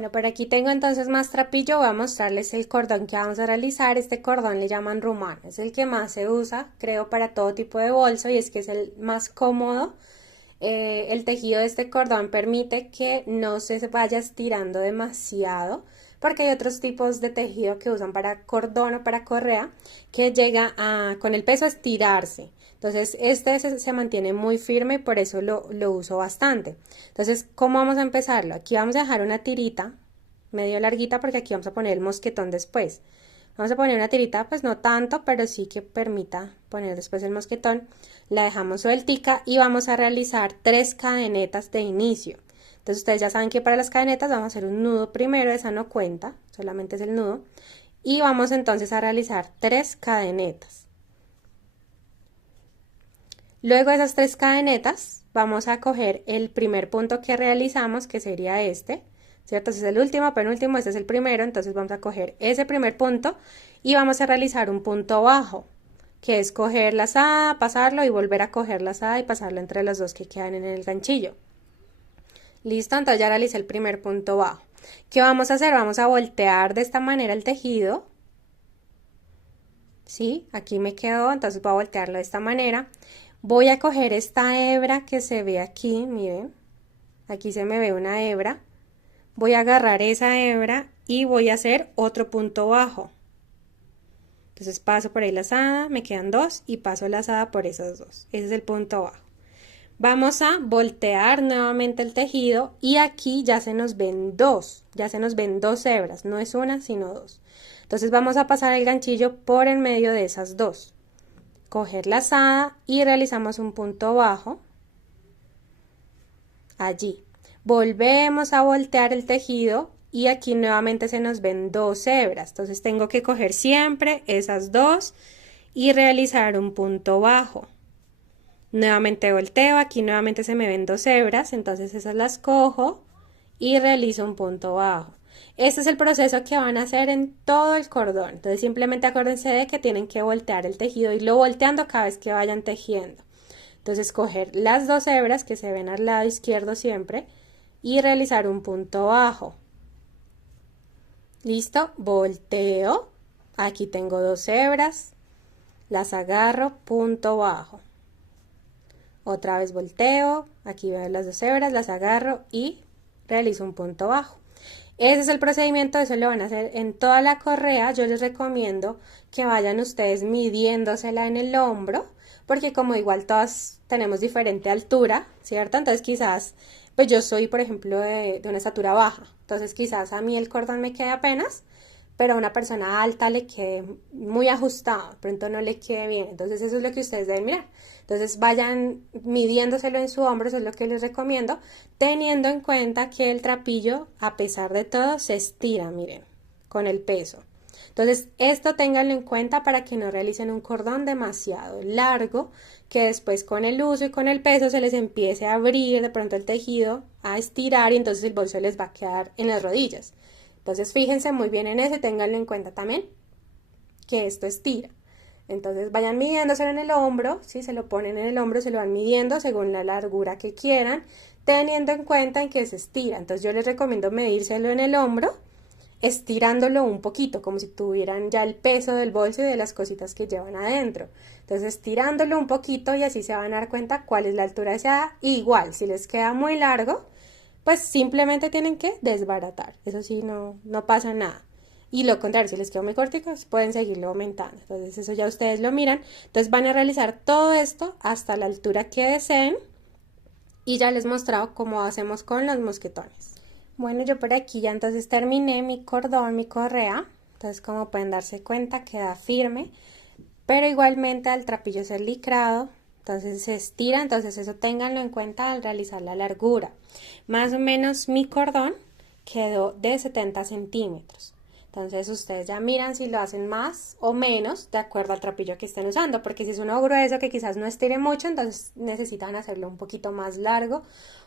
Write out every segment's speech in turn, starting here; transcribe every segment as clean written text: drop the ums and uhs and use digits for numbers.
Bueno, por aquí tengo entonces más trapillo, voy a mostrarles el cordón que vamos a realizar. Este cordón le llaman rumano, es el que más se usa, creo, para todo tipo de bolso y es que es el más cómodo. El tejido de este cordón permite que no se vaya estirando demasiado, porque hay otros tipos de tejido que usan para cordón o para correa que llega con el peso a estirarse. Entonces este se mantiene muy firme y por eso lo uso bastante. Entonces, ¿cómo vamos a empezarlo? Aquí vamos a dejar una tirita medio larguita porque aquí vamos a poner el mosquetón después. Vamos a poner una tirita, pues no tanto, pero sí que permita poner después el mosquetón. La dejamos sueltica y vamos a realizar 3 cadenetas de inicio. Entonces ustedes ya saben que para las cadenetas vamos a hacer un nudo primero, esa no cuenta, solamente es el nudo. Y vamos entonces a realizar 3 cadenetas. Luego de esas 3 cadenetas vamos a coger el primer punto que realizamos, que sería este, ¿cierto? Este es el último, penúltimo, este es el primero, entonces vamos a coger ese primer punto y vamos a realizar un punto bajo, que es coger la lazada, pasarlo y volver a coger la lazada y pasarlo entre los dos que quedan en el ganchillo. Listo, entonces ya realicé el primer punto bajo. ¿Qué vamos a hacer? Vamos a voltear de esta manera el tejido. ¿Sí? Aquí me quedó, entonces voy a voltearlo de esta manera. Voy a coger esta hebra que se ve aquí, miren. Aquí se me ve una hebra. Voy a agarrar esa hebra y voy a hacer otro punto bajo. Entonces paso por ahí la lazada, me quedan 2 y paso la lazada por esos 2. Ese es el punto bajo. Vamos a voltear nuevamente el tejido y aquí ya se nos ven 2, ya se nos ven 2 hebras, no es una sino 2. Entonces vamos a pasar el ganchillo por en medio de esas 2. Coger la lazada y realizamos un punto bajo allí. Volvemos a voltear el tejido y aquí nuevamente se nos ven 2 hebras. Entonces tengo que coger siempre esas 2 y realizar un punto bajo. Nuevamente volteo, aquí nuevamente se me ven 2 hebras, entonces esas las cojo y realizo un punto bajo. Este es el proceso que van a hacer en todo el cordón. Entonces simplemente acuérdense de que tienen que voltear el tejido, irlo volteando cada vez que vayan tejiendo. Entonces coger las 2 hebras que se ven al lado izquierdo siempre y realizar un punto bajo. Listo, volteo. Aquí tengo 2 hebras, las agarro, punto bajo. Otra vez volteo, aquí veo las 2 hebras, las agarro y realizo un punto bajo. Ese es el procedimiento, eso lo van a hacer en toda la correa. Yo les recomiendo que vayan ustedes midiéndosela en el hombro, porque como igual todas tenemos diferente altura, ¿cierto? Entonces quizás, pues yo soy, por ejemplo, de una estatura baja, entonces quizás a mí el cordón me quede apenas, pero a una persona alta le quede muy ajustado, de pronto no le quede bien. Entonces eso es lo que ustedes deben mirar. Entonces vayan midiéndoselo en su hombro, eso es lo que les recomiendo, teniendo en cuenta que el trapillo, a pesar de todo, se estira, miren, con el peso. Entonces esto ténganlo en cuenta para que no realicen un cordón demasiado largo, que después con el uso y con el peso se les empiece a abrir de pronto el tejido, a estirar y entonces el bolso les va a quedar en las rodillas. Entonces fíjense muy bien en eso y ténganlo en cuenta también que esto estira. Entonces vayan midiéndoselo en el hombro, si se lo ponen en el hombro se lo van midiendo según la largura que quieran, teniendo en cuenta en que se estira. Entonces yo les recomiendo medírselo en el hombro, estirándolo un poquito, como si tuvieran ya el peso del bolso y de las cositas que llevan adentro. Entonces estirándolo un poquito y así se van a dar cuenta cuál es la altura deseada. Igual, si les queda muy largo, pues simplemente tienen que desbaratar. Eso sí, no pasa nada. Y lo contrario, si les quedó muy corticos, pueden seguirlo aumentando. Entonces eso ya ustedes lo miran. Entonces van a realizar todo esto hasta la altura que deseen. Y ya les he mostrado cómo hacemos con los mosquetones. Bueno, yo por aquí ya entonces terminé mi cordón, mi correa. Entonces como pueden darse cuenta queda firme. Pero igualmente al trapillo ser licrado, entonces se estira, entonces eso ténganlo en cuenta al realizar la largura. Más o menos mi cordón quedó de 70 centímetros. Entonces ustedes ya miran si lo hacen más o menos de acuerdo al trapillo que estén usando, porque si es uno grueso que quizás no estire mucho, entonces necesitan hacerlo un poquito más largo,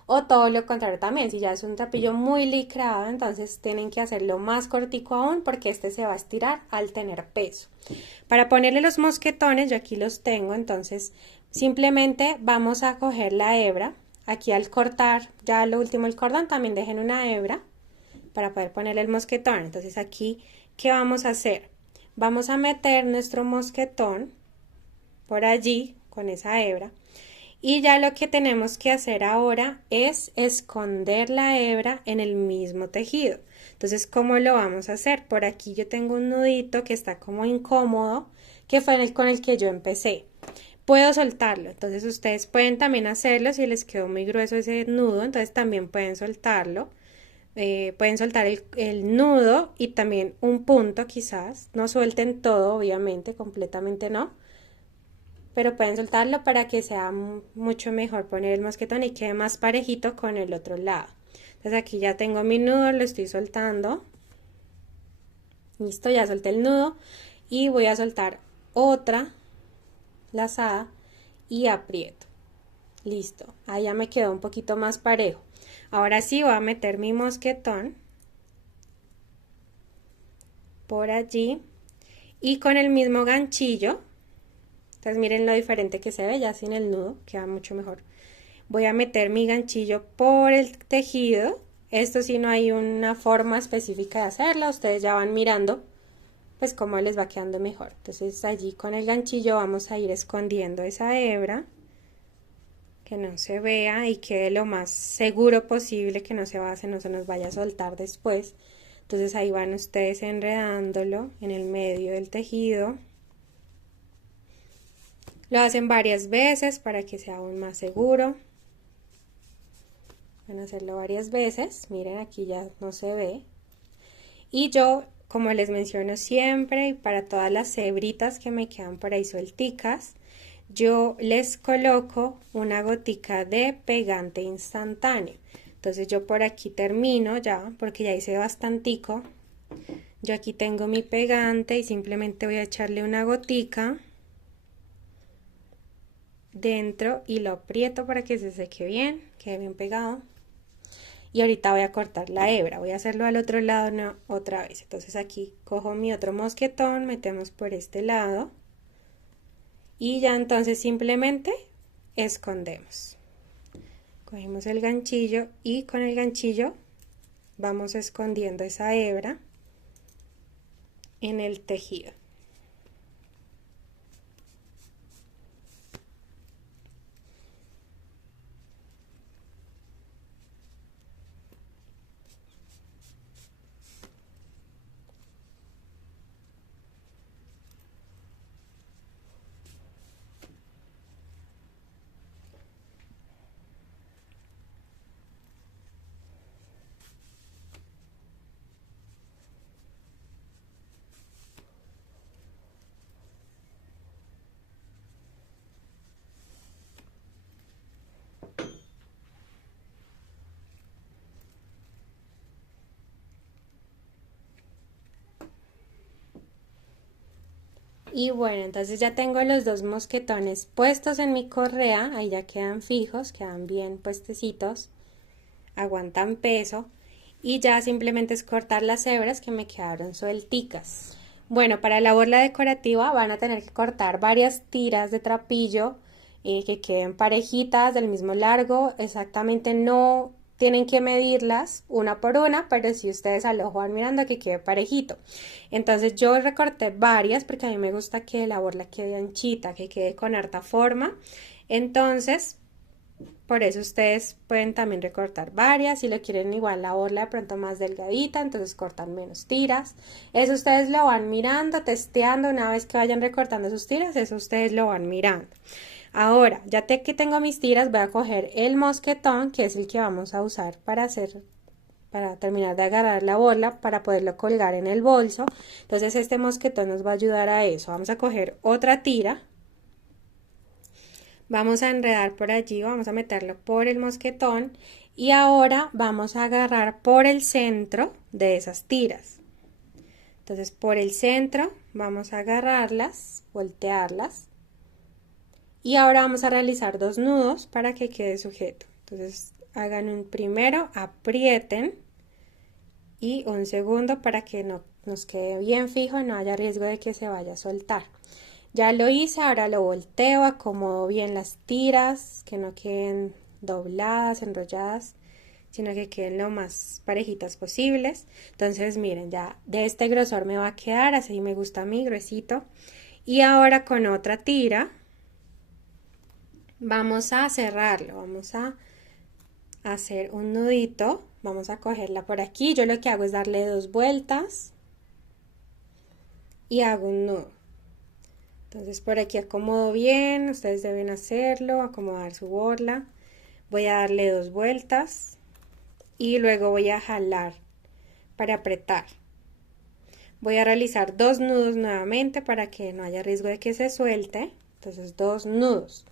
o todo lo contrario también, si ya es un trapillo muy licrado, entonces tienen que hacerlo más cortico aún porque este se va a estirar al tener peso. Para ponerle los mosquetones, yo aquí los tengo, entonces simplemente vamos a coger la hebra, aquí al cortar ya lo último el cordón también dejen una hebra. para poder ponerle el mosquetón. Entonces aquí, ¿qué vamos a hacer? Vamos a meter nuestro mosquetón por allí con esa hebra. Y ya lo que tenemos que hacer ahora es esconder la hebra en el mismo tejido. Entonces, ¿cómo lo vamos a hacer? Por aquí yo tengo un nudito que está como incómodo, que fue con el que yo empecé. Puedo soltarlo, entonces ustedes pueden también hacerlo si les quedó muy grueso ese nudo, entonces también pueden soltarlo. Pueden soltar el nudo y también un punto quizás. No suelten todo, obviamente, completamente no. Pero pueden soltarlo para que sea mucho mejor poner el mosquetón y quede más parejito con el otro lado. Entonces aquí ya tengo mi nudo, lo estoy soltando. Listo, ya solté el nudo y voy a soltar otra lazada y aprieto. Listo, ahí ya me quedó un poquito más parejo. Ahora sí voy a meter mi mosquetón por allí y con el mismo ganchillo. Entonces miren lo diferente que se ve ya sin el nudo, queda mucho mejor. Voy a meter mi ganchillo por el tejido. Esto sí no hay una forma específica de hacerlo, ustedes ya van mirando pues cómo les va quedando mejor. Entonces allí con el ganchillo vamos a ir escondiendo esa hebra, que no se vea y quede lo más seguro posible, que no se nos vaya a soltar después. Entonces ahí van ustedes enredándolo en el medio del tejido. Lo hacen varias veces para que sea aún más seguro. Van a hacerlo varias veces. Miren, aquí ya no se ve. Y yo, como les menciono siempre, y para todas las hebritas que me quedan por ahí suelticas, yo les coloco una gotica de pegante instantáneo. Entonces yo por aquí termino ya, porque ya hice bastantico. Yo aquí tengo mi pegante y simplemente voy a echarle una gotica dentro y lo aprieto para que se seque bien, quede bien pegado. Y ahorita voy a cortar la hebra, voy a hacerlo al otro lado otra vez. Entonces aquí cojo mi otro mosquetón, metemos por este lado y ya entonces simplemente escondemos. Cogemos el ganchillo y con el ganchillo vamos escondiendo esa hebra en el tejido. Y bueno, entonces ya tengo los dos mosquetones puestos en mi correa, ahí ya quedan fijos, quedan bien puestecitos, aguantan peso y ya simplemente es cortar las hebras que me quedaron suelticas. Bueno, para la borla decorativa van a tener que cortar varias tiras de trapillo que queden parejitas del mismo largo, exactamente no tienen que medirlas una por una, pero si ustedes al ojo van mirando que quede parejito. Entonces yo recorté varias porque a mí me gusta que la borla quede anchita, que quede con harta forma. Entonces, por eso ustedes pueden también recortar varias. Si lo quieren igual la borla de pronto más delgadita, entonces cortan menos tiras. Eso ustedes lo van mirando, testeando. Una vez que vayan recortando sus tiras, eso ustedes lo van mirando. Ahora, ya que tengo mis tiras, voy a coger el mosquetón, que es el que vamos a usar para terminar de agarrar la bola, para poderlo colgar en el bolso. Entonces este mosquetón nos va a ayudar a eso. Vamos a coger otra tira, vamos a enredar por allí, vamos a meterlo por el mosquetón y ahora vamos a agarrar por el centro de esas tiras. Entonces por el centro vamos a agarrarlas, voltearlas. Y ahora vamos a realizar dos nudos para que quede sujeto. Entonces hagan un primero, aprieten y un segundo para que nos quede bien fijo, no haya riesgo de que se vaya a soltar. Ya lo hice, ahora lo volteo, acomodo bien las tiras, que no queden dobladas, enrolladas. sino que queden lo más parejitas posibles. Entonces miren, ya de este grosor me va a quedar, así me gusta a mí, gruesito. Y ahora con otra tira vamos a cerrarlo, vamos a hacer un nudito, vamos a cogerla por aquí. Yo lo que hago es darle 2 vueltas y hago un nudo. Entonces por aquí acomodo bien, ustedes deben hacerlo, acomodar su borla. Voy a darle 2 vueltas y luego voy a jalar para apretar. Voy a realizar 2 nudos nuevamente para que no haya riesgo de que se suelte. Entonces 2 nudos.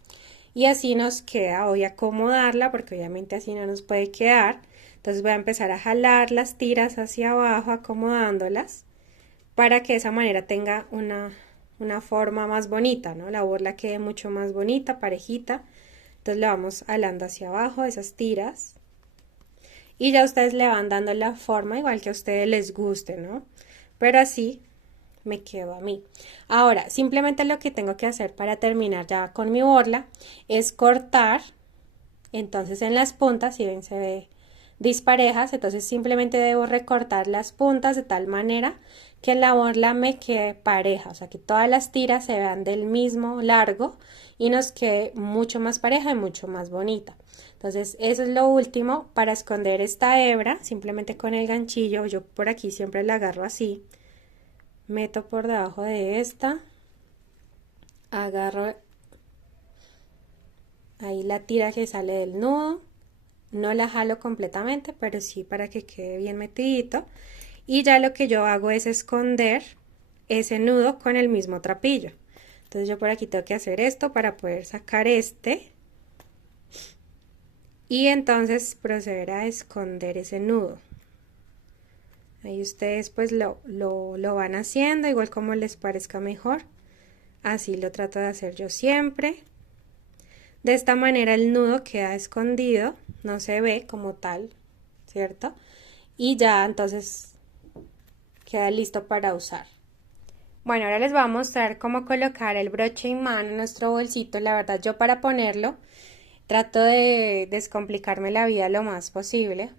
Y así nos queda. Voy a acomodarla porque obviamente así no nos puede quedar. Entonces voy a empezar a jalar las tiras hacia abajo, acomodándolas, para que de esa manera tenga una forma más bonita, ¿no? La borla quede mucho más bonita, parejita. Entonces le vamos jalando hacia abajo esas tiras. Y ya ustedes le van dando la forma igual que a ustedes les guste, ¿no? Pero así me quedo a mí. Ahora, simplemente lo que tengo que hacer para terminar ya con mi borla es cortar. Entonces en las puntas, si ven, se ve disparejas, entonces simplemente debo recortar las puntas de tal manera que la borla me quede pareja, o sea que todas las tiras se vean del mismo largo y nos quede mucho más pareja y mucho más bonita. Entonces eso es lo último para esconder esta hebra, simplemente con el ganchillo. Yo por aquí siempre la agarro así, meto por debajo de esta, agarro ahí la tira que sale del nudo, no la jalo completamente, pero sí para que quede bien metidito. Y ya lo que yo hago es esconder ese nudo con el mismo trapillo. Entonces yo por aquí tengo que hacer esto para poder sacar este. Y entonces proceder a esconder ese nudo. Ahí ustedes pues lo van haciendo igual como les parezca mejor. Así lo trato de hacer yo siempre. De esta manera el nudo queda escondido, no se ve como tal, ¿cierto? Y ya entonces queda listo para usar. Bueno, ahora les voy a mostrar cómo colocar el broche imán en nuestro bolsito. La verdad, yo para ponerlo trato de descomplicarme la vida lo más posible.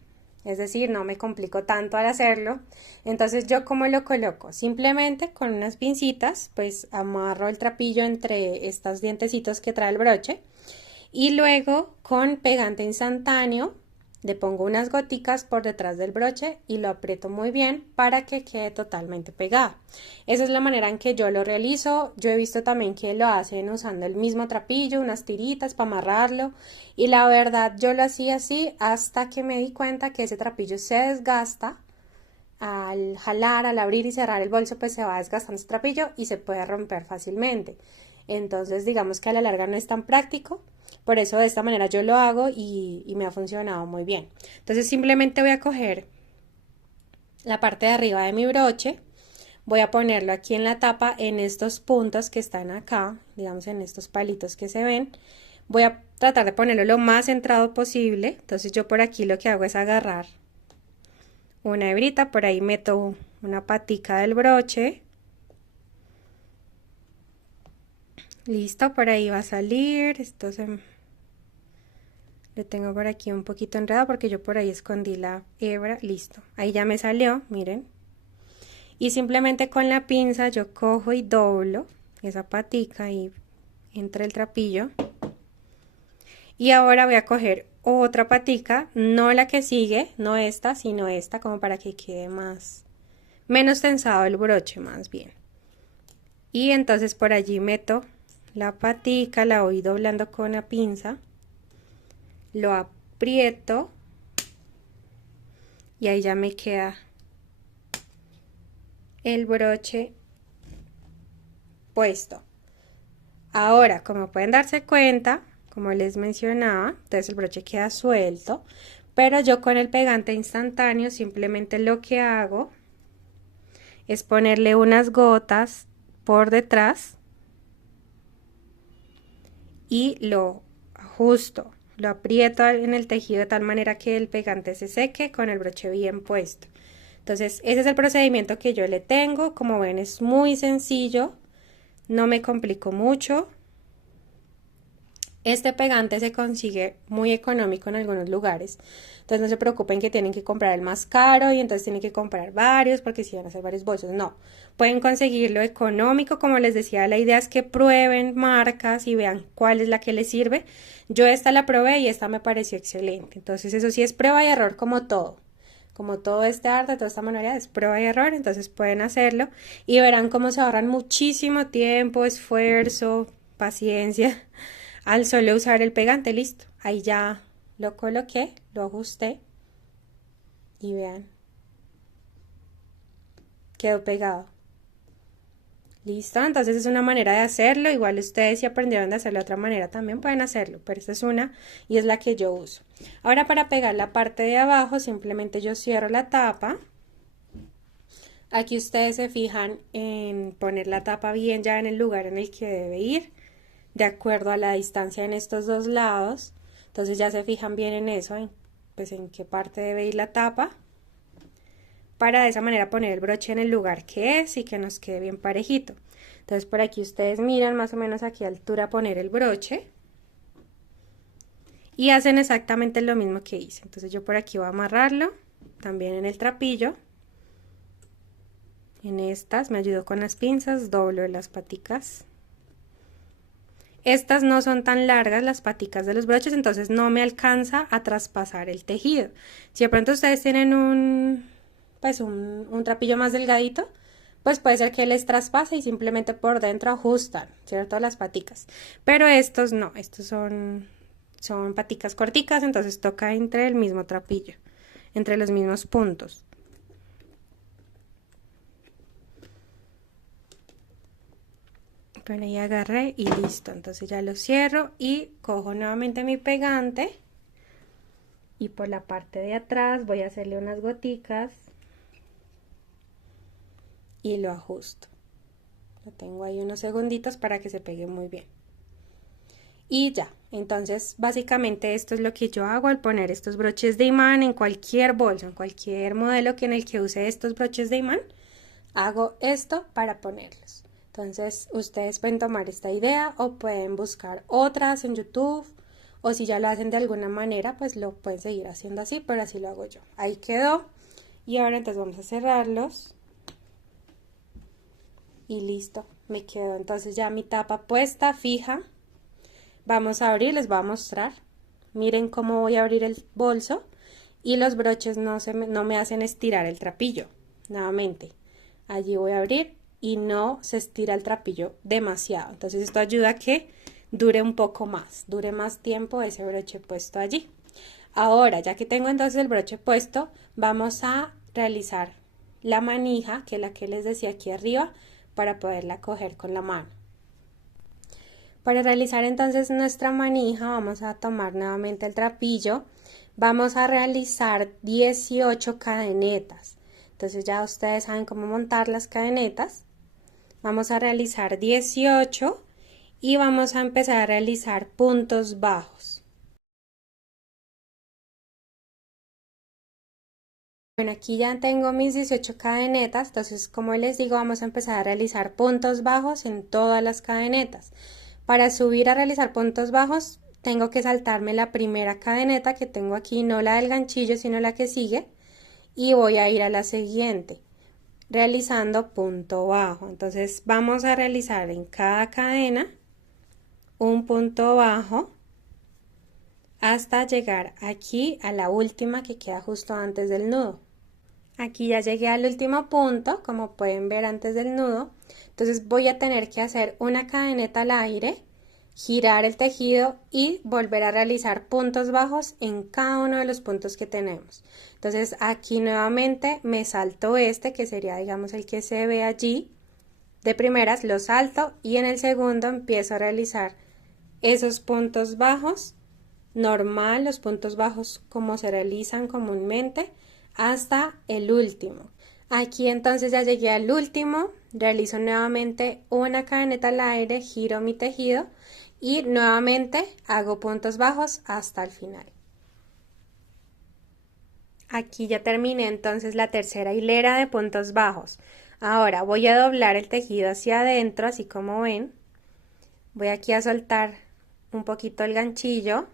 Es decir, no me complico tanto al hacerlo. Entonces, ¿yo cómo lo coloco? Simplemente con unas pincitas, pues amarro el trapillo entre estos dientecitos que trae el broche. Y luego con pegante instantáneo le pongo unas goticas por detrás del broche y lo aprieto muy bien para que quede totalmente pegado. Esa es la manera en que yo lo realizo. Yo he visto también que lo hacen usando el mismo trapillo, unas tiritas para amarrarlo, y la verdad yo lo hacía así hasta que me di cuenta que ese trapillo se desgasta. Al jalar, al abrir y cerrar el bolso, pues se va desgastando ese trapillo y se puede romper fácilmente. Entonces digamos que a la larga no es tan práctico. Por eso de esta manera yo lo hago y me ha funcionado muy bien. Entonces simplemente voy a coger la parte de arriba de mi broche, voy a ponerlo aquí en la tapa, en estos puntos que están acá, digamos en estos palitos que se ven. Voy a tratar de ponerlo lo más centrado posible. Entonces yo por aquí lo que hago es agarrar una hebrita, por ahí meto una patica del broche. Listo, por ahí va a salir. Esto lo tengo por aquí un poquito enredado porque yo por ahí escondí la hebra. Listo, ahí ya me salió, miren. Y simplemente con la pinza yo cojo y doblo esa patica ahí entre el trapillo. Y ahora voy a coger otra patica, no la que sigue, no esta, sino esta, como para que quede menos tensado el broche más bien. Y entonces por allí meto la patica, la voy doblando con la pinza, lo aprieto y ahí ya me queda el broche puesto. Ahora, como pueden darse cuenta, como les mencionaba, entonces el broche queda suelto, pero yo con el pegante instantáneo simplemente lo que hago es ponerle unas gotas por detrás y lo ajusto, lo aprieto en el tejido de tal manera que el pegante se seque con el broche bien puesto. Entonces ese es el procedimiento que yo le tengo. Como ven, es muy sencillo, no me complico mucho Este pegante se consigue muy económico en algunos lugares, entonces no se preocupen que tienen que comprar el más caro y entonces tienen que comprar varios porque si van a hacer varios bolsos, no, pueden conseguirlo económico, como les decía, la idea es que prueben marcas y vean cuál es la que les sirve. Yo esta la probé y esta me pareció excelente, entonces eso sí es prueba y error como todo este arte, toda esta manualidad es prueba y error, entonces pueden hacerlo y verán cómo se ahorran muchísimo tiempo, esfuerzo, paciencia al solo usar el pegante. Listo, ahí ya lo coloqué, lo ajusté y vean, quedó pegado. Listo, entonces es una manera de hacerlo. Igual ustedes si aprendieron de hacerlo de otra manera también pueden hacerlo, pero esta es una y es la que yo uso. Ahora para pegar la parte de abajo simplemente yo cierro la tapa. Aquí ustedes se fijan en poner la tapa bien ya en el lugar en el que debe ir, de acuerdo a la distancia en estos dos lados. Entonces ya se fijan bien en eso, pues en qué parte debe ir la tapa, para de esa manera poner el broche en el lugar que es y que nos quede bien parejito. Entonces por aquí ustedes miran más o menos a qué altura poner el broche y hacen exactamente lo mismo que hice. Entonces yo por aquí voy a amarrarlo también en el trapillo. En estas me ayudo con las pinzas, doblo las paticas. Estas no son tan largas las paticas de los broches, entonces no me alcanza a traspasar el tejido. Si de pronto ustedes tienen un trapillo más delgadito, pues puede ser que les traspase y simplemente por dentro ajustan, ¿cierto? Las paticas. Pero estos no, estos son paticas corticas, entonces toca entre el mismo trapillo, entre los mismos puntos. Por ahí agarré y listo, entonces ya lo cierro y cojo nuevamente mi pegante y por la parte de atrás voy a hacerle unas goticas y lo ajusto. Lo tengo ahí unos segunditos para que se pegue muy bien. Y ya, entonces básicamente esto es lo que yo hago al poner estos broches de imán en cualquier bolso, en cualquier modelo en el que use estos broches de imán, hago esto para ponerlos. Entonces ustedes pueden tomar esta idea o pueden buscar otras en YouTube, o si ya lo hacen de alguna manera pues lo pueden seguir haciendo así, pero así lo hago yo. Ahí quedó y ahora entonces vamos a cerrarlos y listo, me quedó entonces ya mi tapa puesta, fija. Vamos a abrir, les voy a mostrar. Miren cómo voy a abrir el bolso y los broches no me hacen estirar el trapillo. Nuevamente, allí voy a abrir y no se estira el trapillo demasiado. Entonces esto ayuda a que dure un poco más, dure más tiempo ese broche puesto allí. Ahora, ya que tengo entonces el broche puesto, vamos a realizar la manija, que es la que les decía aquí arriba, para poderla coger con la mano. Para realizar entonces nuestra manija vamos a tomar nuevamente el trapillo, vamos a realizar 18 cadenetas. Entonces ya ustedes saben cómo montar las cadenetas. Vamos a realizar 18 y vamos a empezar a realizar puntos bajos. Bueno, aquí ya tengo mis 18 cadenetas, entonces como les digo vamos a empezar a realizar puntos bajos en todas las cadenetas. Para subir a realizar puntos bajos tengo que saltarme la primera cadeneta que tengo aquí, no la del ganchillo sino la que sigue, y voy a ir a la siguiente realizando punto bajo. Entonces vamos a realizar en cada cadena un punto bajo hasta llegar aquí a la última que queda justo antes del nudo. Aquí ya llegué al último punto, como pueden ver antes del nudo. Entonces voy a tener que hacer una cadeneta al aire, girar el tejido y volver a realizar puntos bajos en cada uno de los puntos que tenemos. Entonces aquí nuevamente me salto este, que sería digamos el que se ve allí. De primeras lo salto y en el segundo empiezo a realizar esos puntos bajos, normal, los puntos bajos como se realizan comúnmente, hasta el último. Aquí entonces ya llegué al último, realizo nuevamente una cadeneta al aire, giro mi tejido y nuevamente hago puntos bajos hasta el final. Aquí ya terminé entonces la tercera hilera de puntos bajos. Ahora voy a doblar el tejido hacia adentro, así como ven. Voy aquí a soltar un poquito el ganchillo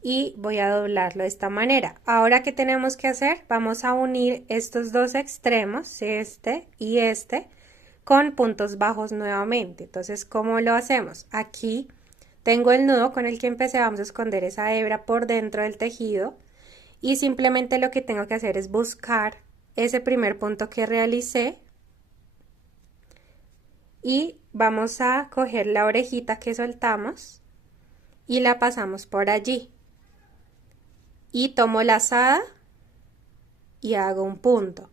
y voy a doblarlo de esta manera. Ahora, ¿qué tenemos que hacer? Vamos a unir estos dos extremos, este y este, con puntos bajos nuevamente. Entonces, ¿cómo lo hacemos? Aquí tengo el nudo con el que empecé, vamos a esconder esa hebra por dentro del tejido y simplemente lo que tengo que hacer es buscar ese primer punto que realicé y vamos a coger la orejita que soltamos y la pasamos por allí y tomo la lazada y hago un punto.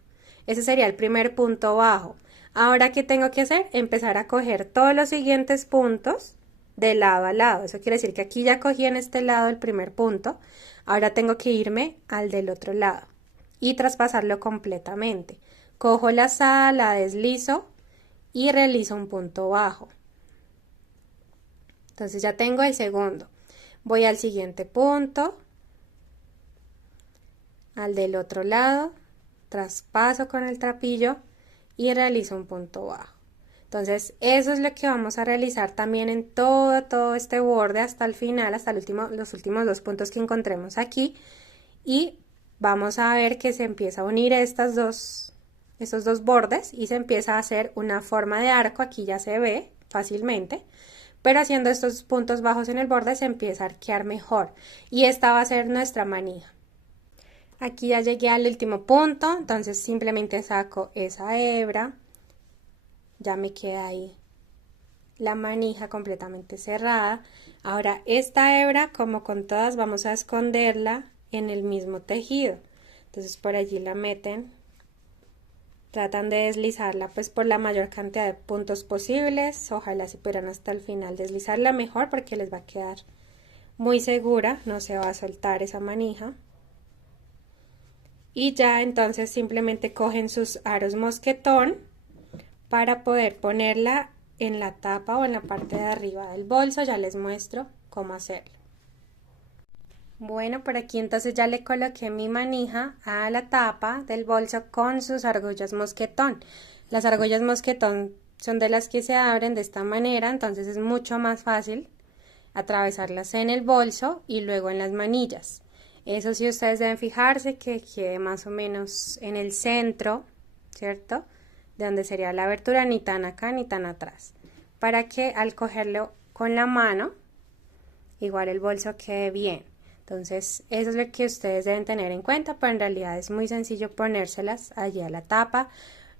Ese sería el primer punto bajo. Ahora, ¿qué tengo que hacer? Empezar a coger todos los siguientes puntos de lado a lado. Eso quiere decir que aquí ya cogí en este lado el primer punto. Ahora tengo que irme al del otro lado y traspasarlo completamente. Cojo la lazada, la deslizo y realizo un punto bajo. Entonces ya tengo el segundo. Voy al siguiente punto, al del otro lado, traspaso con el trapillo y realizo un punto bajo. Entonces eso es lo que vamos a realizar también en todo este borde hasta el final, hasta los últimos dos puntos que encontremos aquí, y vamos a ver que se empieza a unir estos dos bordes y se empieza a hacer una forma de arco. Aquí ya se ve fácilmente, pero haciendo estos puntos bajos en el borde se empieza a arquear mejor y esta va a ser nuestra manija. Aquí ya llegué al último punto, entonces simplemente saco esa hebra, ya me queda ahí la manija completamente cerrada. Ahora esta hebra, como con todas, vamos a esconderla en el mismo tejido. Entonces por allí la meten, tratan de deslizarla pues por la mayor cantidad de puntos posibles. Ojalá si pudieran hasta el final deslizarla mejor porque les va a quedar muy segura, no se va a soltar esa manija. Y ya entonces simplemente cogen sus aros mosquetón para poder ponerla en la tapa o en la parte de arriba del bolso. Ya les muestro cómo hacerlo. Bueno, por aquí entonces ya le coloqué mi manija a la tapa del bolso con sus argollas mosquetón. Las argollas mosquetón son de las que se abren de esta manera, entonces es mucho más fácil atravesarlas en el bolso y luego en las manillas. Eso sí, ustedes deben fijarse que quede más o menos en el centro, ¿cierto? De donde sería la abertura, ni tan acá ni tan atrás, para que al cogerlo con la mano, igual el bolso quede bien. Entonces, eso es lo que ustedes deben tener en cuenta, pero en realidad es muy sencillo ponérselas allí a la tapa.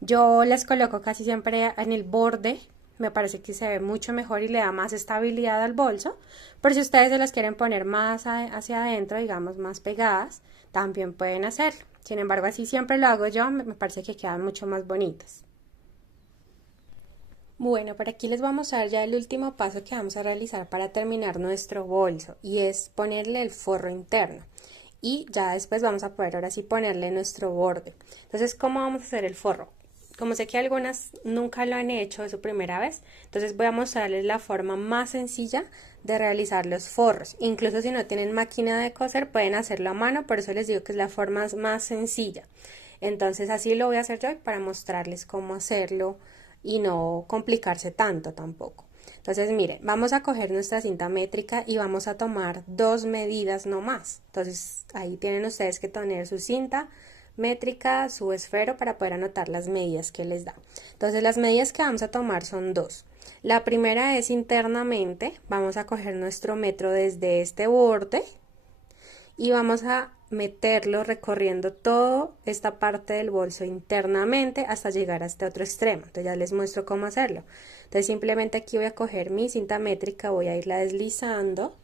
Yo las coloco casi siempre en el borde, me parece que se ve mucho mejor y le da más estabilidad al bolso, pero si ustedes se las quieren poner más hacia adentro, digamos más pegadas, también pueden hacerlo. Sin embargo, así siempre lo hago yo, me parece que quedan mucho más bonitas. Bueno, por aquí les voy a mostrar ya el último paso que vamos a realizar para terminar nuestro bolso y es ponerle el forro interno y ya después vamos a poder ahora sí ponerle nuestro borde. Entonces, ¿cómo vamos a hacer el forro? Como sé que algunas nunca lo han hecho, es su primera vez, entonces voy a mostrarles la forma más sencilla de realizar los forros. Incluso si no tienen máquina de coser, pueden hacerlo a mano, por eso les digo que es la forma más sencilla. Entonces así lo voy a hacer yo para mostrarles cómo hacerlo y no complicarse tanto tampoco. Entonces miren, vamos a coger nuestra cinta métrica y vamos a tomar 2 medidas no más. Entonces ahí tienen ustedes que tener su cinta métrica, su esfero para poder anotar las medidas que les da. Entonces las medidas que vamos a tomar son 2. La primera es internamente, vamos a coger nuestro metro desde este borde y vamos a meterlo recorriendo toda esta parte del bolso internamente hasta llegar a este otro extremo. Entonces ya les muestro cómo hacerlo. Entonces simplemente aquí voy a coger mi cinta métrica, voy a irla deslizando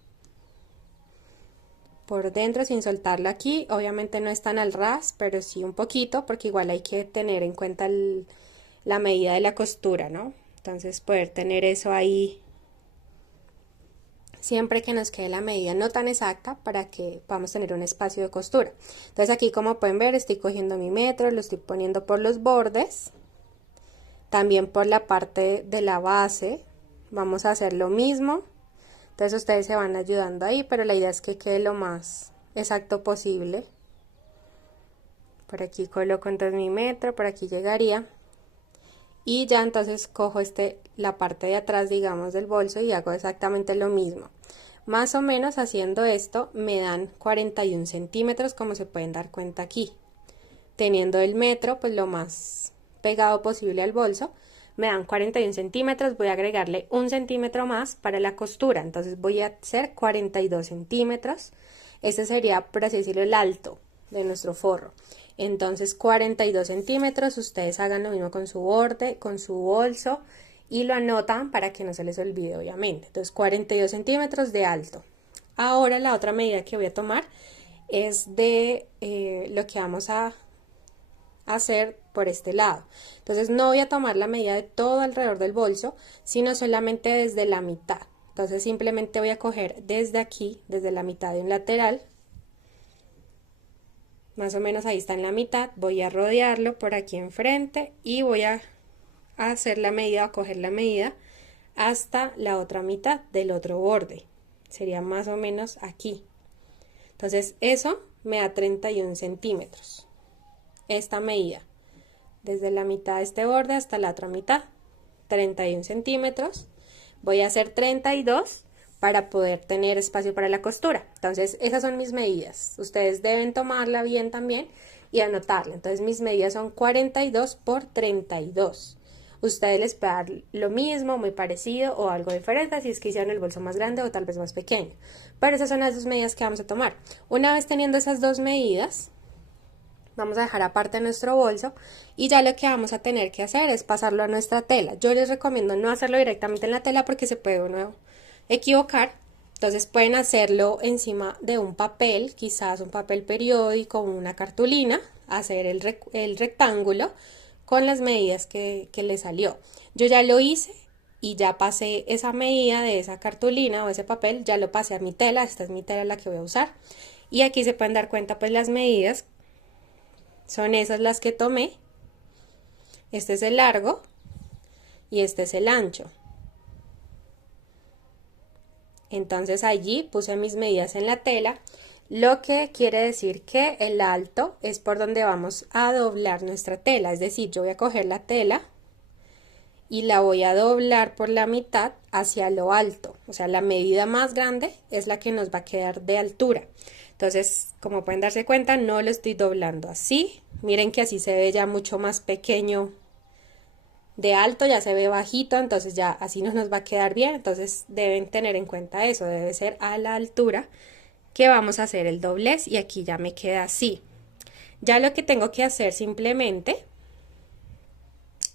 por dentro sin soltarlo aquí. Obviamente no es tan al ras, pero sí un poquito, porque igual hay que tener en cuenta la medida de la costura, ¿no? Entonces poder tener eso ahí siempre que nos quede la medida no tan exacta para que podamos tener un espacio de costura. Entonces aquí, como pueden ver, estoy cogiendo mi metro, lo estoy poniendo por los bordes, también por la parte de la base vamos a hacer lo mismo. Entonces ustedes se van ayudando ahí, pero la idea es que quede lo más exacto posible. Por aquí coloco entonces mi metro, por aquí llegaría. Y ya entonces cojo la parte de atrás, digamos, del bolso y hago exactamente lo mismo. Más o menos haciendo esto me dan 41 centímetros, como se pueden dar cuenta aquí. Teniendo el metro pues lo más pegado posible al bolso, me dan 41 centímetros, voy a agregarle un centímetro más para la costura, entonces voy a hacer 42 centímetros, este sería, por así decirlo, el alto de nuestro forro. Entonces 42 centímetros, ustedes hagan lo mismo con su borde, con su bolso y lo anotan para que no se les olvide obviamente. Entonces 42 centímetros de alto. Ahora la otra medida que voy a tomar es de lo que vamos a hacer por este lado. Entonces no voy a tomar la medida de todo alrededor del bolso, sino solamente desde la mitad. Entonces simplemente voy a coger desde aquí, desde la mitad de un lateral, más o menos ahí está en la mitad, voy a rodearlo por aquí enfrente y voy a hacer la medida, a coger la medida hasta la otra mitad del otro borde, sería más o menos aquí. Entonces eso me da 31 centímetros, esta medida, desde la mitad de este borde hasta la otra mitad, 31 centímetros, voy a hacer 32 para poder tener espacio para la costura. Entonces esas son mis medidas, ustedes deben tomarla bien también y anotarla. Entonces mis medidas son 42 por 32. Ustedes les pueden dar lo mismo, muy parecido o algo diferente si es que hicieron el bolso más grande o tal vez más pequeño. Pero esas son las dos medidas que vamos a tomar. Una vez teniendo esas dos medidas, vamos a dejar aparte nuestro bolso y ya lo que vamos a tener que hacer es pasarlo a nuestra tela. Yo les recomiendo no hacerlo directamente en la tela porque se puede uno equivocar. Entonces pueden hacerlo encima de un papel, quizás un papel periódico o una cartulina, hacer el rectángulo con las medidas que le salió. Yo ya lo hice y ya pasé esa medida de esa cartulina o ese papel, ya lo pasé a mi tela, esta es mi tela la que voy a usar. Y aquí se pueden dar cuenta pues las medidas, son esas las que tomé. Este es el largo y este es el ancho. Entonces allí puse mis medidas en la tela, lo que quiere decir que el alto es por donde vamos a doblar nuestra tela, es decir, yo voy a coger la tela y la voy a doblar por la mitad hacia lo alto, o sea, la medida más grande es la que nos va a quedar de altura. Entonces, como pueden darse cuenta, no lo estoy doblando así, miren que así se ve ya mucho más pequeño de alto, ya se ve bajito, entonces ya así no nos va a quedar bien. Entonces deben tener en cuenta eso, debe ser a la altura que vamos a hacer el doblez y aquí ya me queda así. Ya lo que tengo que hacer simplemente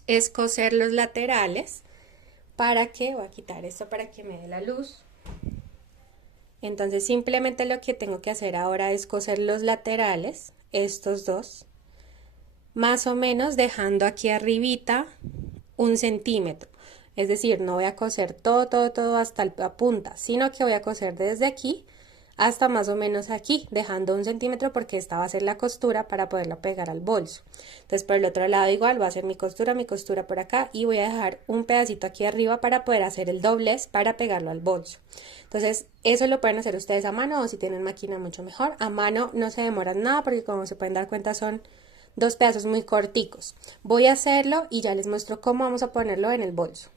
es coser los laterales para que, voy a quitar esto para que me dé la luz. Entonces simplemente lo que tengo que hacer ahora es coser los laterales, estos dos, más o menos dejando aquí arribita 1 centímetro, es decir, no voy a coser todo hasta la punta, sino que voy a coser desde aquí hasta más o menos aquí, dejando 1 centímetro porque esta va a ser la costura para poderla pegar al bolso. Entonces por el otro lado igual voy a hacer mi costura por acá y voy a dejar un pedacito aquí arriba para poder hacer el doblez para pegarlo al bolso. Entonces eso lo pueden hacer ustedes a mano o si tienen máquina mucho mejor. A mano no se demoran nada porque como se pueden dar cuenta son dos pedazos muy corticos. Voy a hacerlo y ya les muestro cómo vamos a ponerlo en el bolso.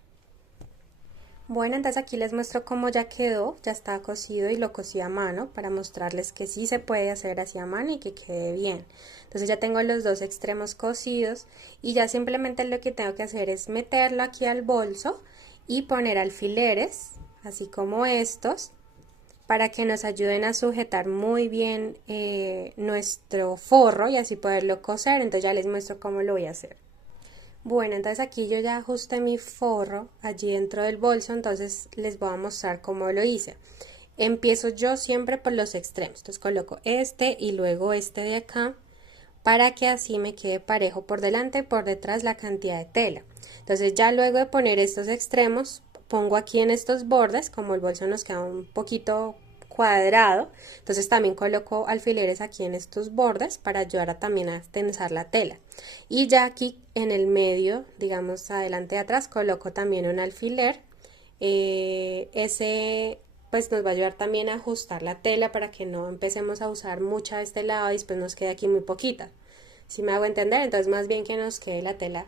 Bueno, entonces aquí les muestro cómo ya quedó, ya está cosido y lo cosí a mano para mostrarles que sí se puede hacer así a mano y que quede bien. Entonces ya tengo los dos extremos cosidos y ya simplemente lo que tengo que hacer es meterlo aquí al bolso y poner alfileres, así como estos, para que nos ayuden a sujetar muy bien nuestro forro y así poderlo coser. Entonces ya les muestro cómo lo voy a hacer. Bueno, entonces aquí yo ya ajusté mi forro allí dentro del bolso, entonces les voy a mostrar cómo lo hice. Empiezo yo siempre por los extremos, entonces coloco este y luego este de acá para que así me quede parejo por delante y por detrás la cantidad de tela. Entonces ya luego de poner estos extremos, pongo aquí en estos bordes, como el bolso nos queda un poquito cuadrado, entonces también coloco alfileres aquí en estos bordes para ayudar también a tensar la tela. Y ya aquí en el medio, digamos adelante y atrás, coloco también un alfiler. Ese pues nos va a ayudar también a ajustar la tela para que no empecemos a usar mucha de este lado y después nos quede aquí muy poquita. ¿Sí me hago entender? Entonces más bien que nos quede la tela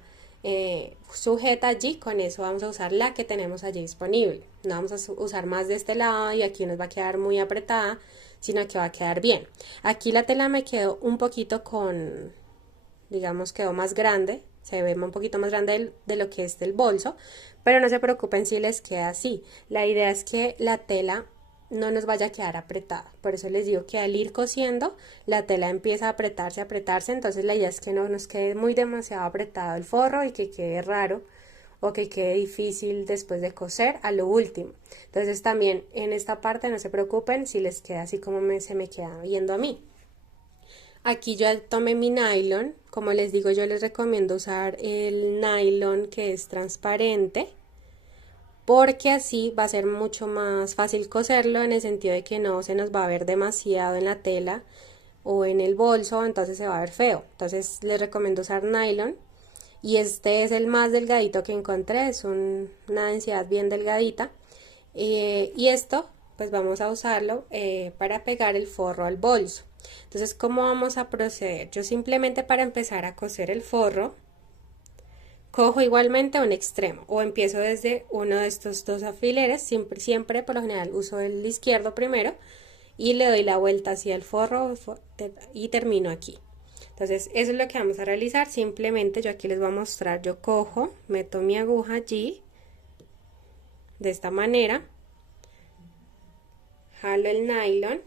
sujeta allí, con eso vamos a usar la que tenemos allí disponible. No vamos a usar más de este lado y aquí nos va a quedar muy apretada, sino que va a quedar bien. Aquí la tela me quedó un poquito con, digamos, quedó más grande, se ve un poquito más grande de lo que es del bolso, pero no se preocupen si les queda así. La idea es que la tela no nos vaya a quedar apretada. Por eso les digo que al ir cosiendo, la tela empieza a apretarse. Entonces la idea es que no nos quede muy demasiado apretado el forro y que quede raro o que quede difícil después de coser a lo último. Entonces también en esta parte no se preocupen si les queda así como se me queda viendo a mí. Aquí yo tomé mi nylon. Como les digo, yo les recomiendo usar el nylon que es transparente, porque así va a ser mucho más fácil coserlo, en el sentido de que no se nos va a ver demasiado en la tela o en el bolso, entonces se va a ver feo. Entonces les recomiendo usar nylon, y este es el más delgadito que encontré, es una densidad bien delgadita, y esto pues vamos a usarlo para pegar el forro al bolso. Entonces, ¿cómo vamos a proceder? Yo simplemente, para empezar a coser el forro, cojo igualmente un extremo o empiezo desde uno de estos dos alfileres. Siempre por lo general uso el izquierdo primero y le doy la vuelta hacia el forro y termino aquí. Entonces eso es lo que vamos a realizar. Simplemente yo aquí les voy a mostrar. Yo cojo, meto mi aguja allí de esta manera, jalo el nylon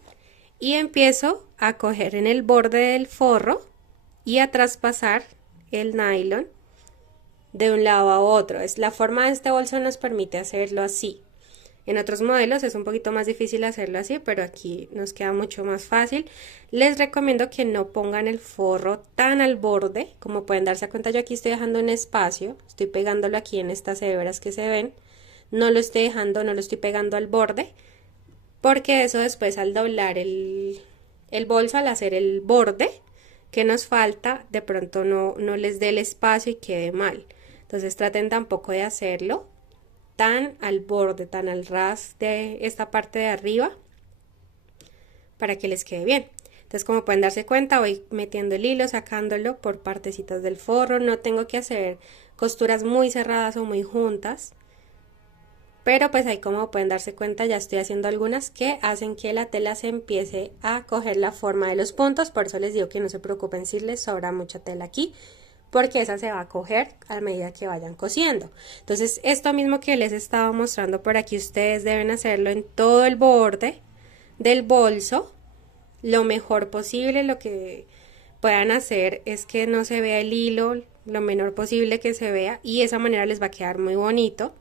y empiezo a coger en el borde del forro y a traspasar el nylon de un lado a otro. Es la forma de este bolso nos permite hacerlo así. En otros modelos es un poquito más difícil hacerlo así, pero aquí nos queda mucho más fácil. Les recomiendo que no pongan el forro tan al borde. Como pueden darse cuenta, yo aquí estoy dejando un espacio, estoy pegándolo aquí en estas hebras que se ven. No lo estoy dejando, no lo estoy pegando al borde, porque eso después, al doblar el bolso, al hacer el borde que nos falta, de pronto no les dé el espacio y quede mal. Entonces traten tampoco de hacerlo tan al borde, tan al ras de esta parte de arriba, para que les quede bien. Entonces, como pueden darse cuenta, voy metiendo el hilo, sacándolo por partecitas del forro. No tengo que hacer costuras muy cerradas o muy juntas, pero pues ahí, como pueden darse cuenta, ya estoy haciendo algunas que hacen que la tela se empiece a coger la forma de los puntos. Por eso les digo que no se preocupen si les sobra mucha tela aquí, porque esa se va a coger a medida que vayan cosiendo. Entonces, esto mismo que les estaba mostrando por aquí, ustedes deben hacerlo en todo el borde del bolso lo mejor posible. Lo que puedan hacer es que no se vea el hilo, lo menor posible que se vea, y de esa manera les va a quedar muy bonito,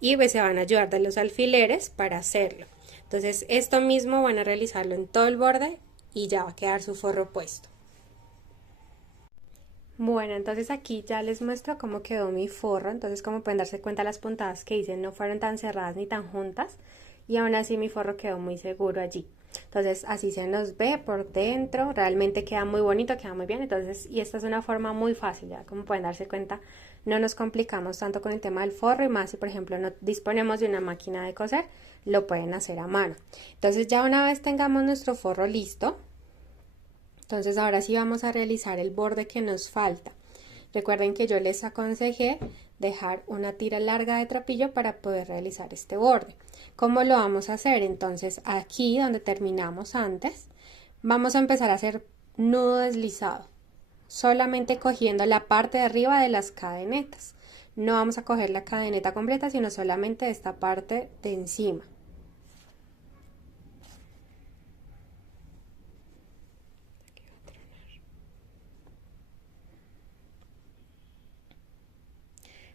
y pues se van a ayudar de los alfileres para hacerlo. Entonces, esto mismo van a realizarlo en todo el borde y ya va a quedar su forro puesto. Bueno, entonces aquí ya les muestro cómo quedó mi forro. Entonces, como pueden darse cuenta, las puntadas que hice no fueron tan cerradas ni tan juntas, y aún así mi forro quedó muy seguro allí. Entonces así se nos ve por dentro, realmente queda muy bonito, queda muy bien. Entonces, y esta es una forma muy fácil, ya como pueden darse cuenta, no nos complicamos tanto con el tema del forro, y más si por ejemplo no disponemos de una máquina de coser, lo pueden hacer a mano. Entonces, ya una vez tengamos nuestro forro listo, entonces ahora sí vamos a realizar el borde que nos falta. Recuerden que yo les aconsejé dejar una tira larga de trapillo para poder realizar este borde. ¿Cómo lo vamos a hacer? Entonces, aquí donde terminamos antes, vamos a empezar a hacer nudo deslizado, solamente cogiendo la parte de arriba de las cadenetas. No vamos a coger la cadeneta completa, sino solamente esta parte de encima.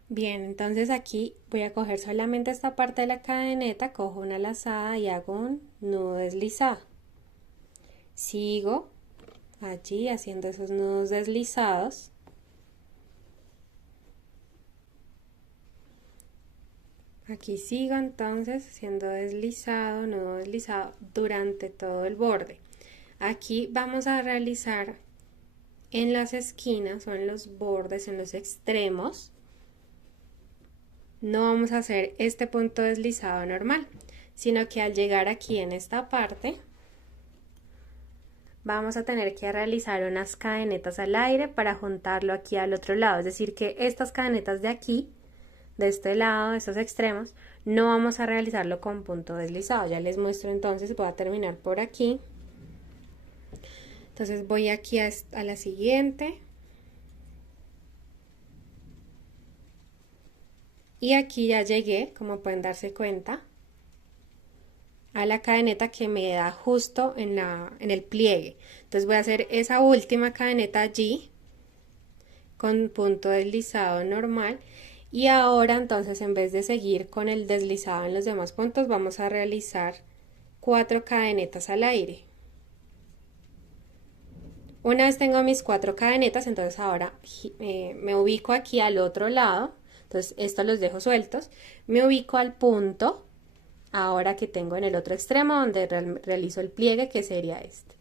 Bien, entonces aquí voy a coger solamente esta parte de la cadeneta, cojo una lazada y hago un nudo deslizado. Sigo allí haciendo esos nudos deslizados. Aquí sigo entonces haciendo deslizado, nudo deslizado durante todo el borde. Aquí vamos a realizar en las esquinas o en los bordes, en los extremos. No vamos a hacer este punto deslizado normal, sino que al llegar aquí en esta parte vamos a tener que realizar unas cadenetas al aire para juntarlo aquí al otro lado. Es decir, que estas cadenetas de aquí, de este lado, de estos extremos, no vamos a realizarlo con punto deslizado. Ya les muestro entonces, voy a terminar por aquí. Entonces voy aquí a la siguiente. Y aquí ya llegué, como pueden darse cuenta, a la cadeneta que me da justo en el pliegue. Entonces voy a hacer esa última cadeneta allí con punto deslizado normal. Y ahora entonces, en vez de seguir con el deslizado en los demás puntos, vamos a realizar 4 cadenetas al aire. Una vez tengo mis 4 cadenetas, entonces ahora me ubico aquí al otro lado. Entonces estos los dejo sueltos. Me ubico al punto, ahora que tengo en el otro extremo, donde realizo el pliegue, que sería este.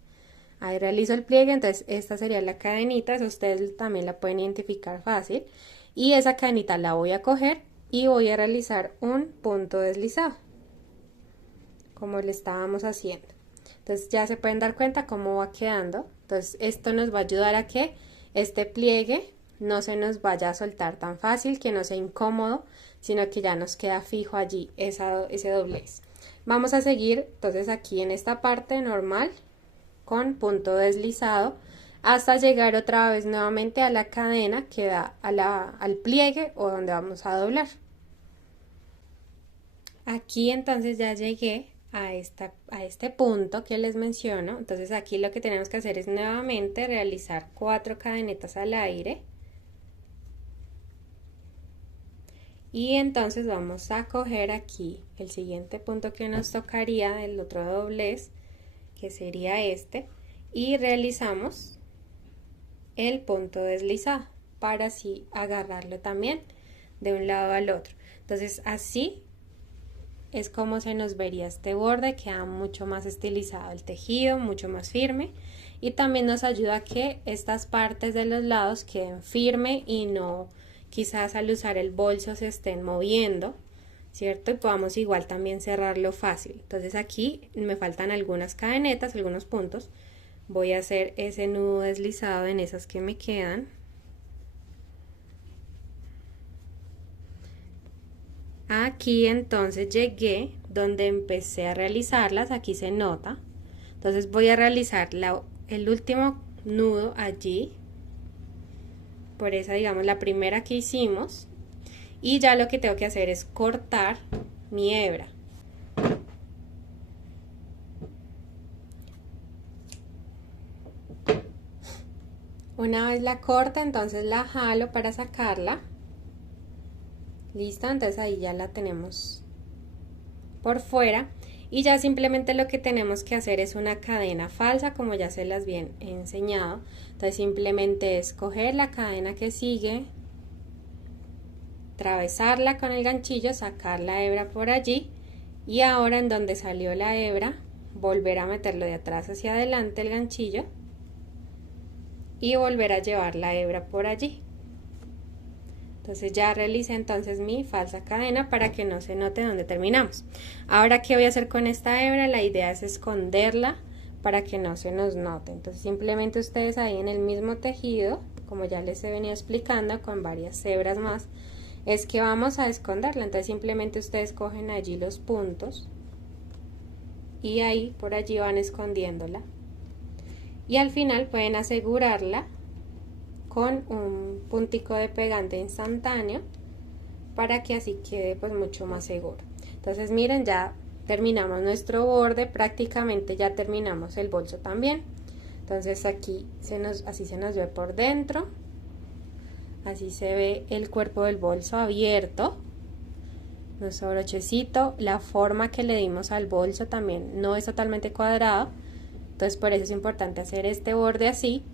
Ahí realizo el pliegue, entonces esta sería la cadenita, eso ustedes también la pueden identificar fácil. Y esa cadenita la voy a coger y voy a realizar un punto deslizado, como le estábamos haciendo. Entonces ya se pueden dar cuenta cómo va quedando. Entonces esto nos va a ayudar a que este pliegue no se nos vaya a soltar tan fácil, que no sea incómodo, sino que ya nos queda fijo allí ese doblez. Vamos a seguir entonces aquí en esta parte normal con punto deslizado hasta llegar otra vez nuevamente a la cadena que da al pliegue o donde vamos a doblar. Aquí entonces ya llegué a este punto que les menciono. Entonces aquí lo que tenemos que hacer es nuevamente realizar 4 cadenetas al aire. Y entonces vamos a coger aquí el siguiente punto que nos tocaría del otro doblez, que sería este, y realizamos el punto deslizado para así agarrarlo también de un lado al otro. Entonces así es como se nos vería este borde, queda mucho más estilizado el tejido, mucho más firme, y también nos ayuda a que estas partes de los lados queden firme y no quizás al usar el bolso se estén moviendo, ¿cierto? Y podamos igual también cerrarlo fácil. Entonces aquí me faltan algunas cadenetas, algunos puntos. Voy a hacer ese nudo deslizado en esas que me quedan. Aquí entonces llegué donde empecé a realizarlas, aquí se nota. Entonces voy a realizar el último nudo allí, por esa, digamos, la primera que hicimos, y ya lo que tengo que hacer es cortar mi hebra. Una vez la corta, entonces la jalo para sacarla. Listo, entonces ahí ya la tenemos por fuera. Y ya simplemente lo que tenemos que hacer es una cadena falsa, como ya se las bien he enseñado. Entonces simplemente es coger la cadena que sigue, atravesarla con el ganchillo, sacar la hebra por allí, y ahora en donde salió la hebra, volver a meterlo de atrás hacia adelante el ganchillo y volver a llevar la hebra por allí. Entonces ya realicé entonces mi falsa cadena para que no se note dónde terminamos. Ahora, ¿qué voy a hacer con esta hebra? La idea es esconderla para que no se nos note. Entonces simplemente ustedes ahí en el mismo tejido, como ya les he venido explicando con varias hebras más, es que vamos a esconderla. Entonces simplemente ustedes cogen allí los puntos y ahí por allí van escondiéndola. Y al final pueden asegurarla con un puntico de pegante instantáneo para que así quede pues mucho más seguro. Entonces miren, ya terminamos nuestro borde, prácticamente ya terminamos el bolso también. Entonces aquí así se nos ve por dentro, así se ve el cuerpo del bolso abierto, nuestro brochecito, la forma que le dimos al bolso también no es totalmente cuadrado, entonces por eso es importante hacer este borde así.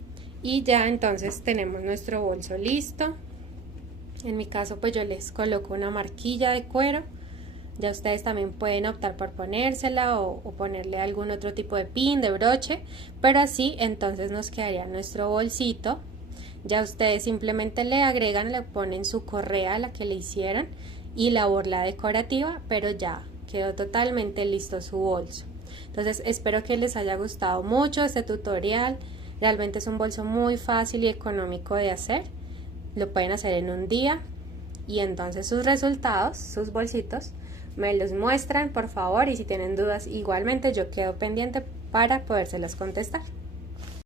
Y ya entonces tenemos nuestro bolso listo. En mi caso pues yo les coloco una marquilla de cuero. Ya ustedes también pueden optar por ponérsela o ponerle algún otro tipo de pin, de broche. Pero así entonces nos quedaría nuestro bolsito. Ya ustedes simplemente le agregan, le ponen su correa, la que le hicieron, y la borla decorativa, pero ya quedó totalmente listo su bolso. Entonces espero que les haya gustado mucho este tutorial. Realmente es un bolso muy fácil y económico de hacer. Lo pueden hacer en un día y entonces sus resultados, sus bolsitos, me los muestran por favor, y si tienen dudas igualmente yo quedo pendiente para podérselas contestar.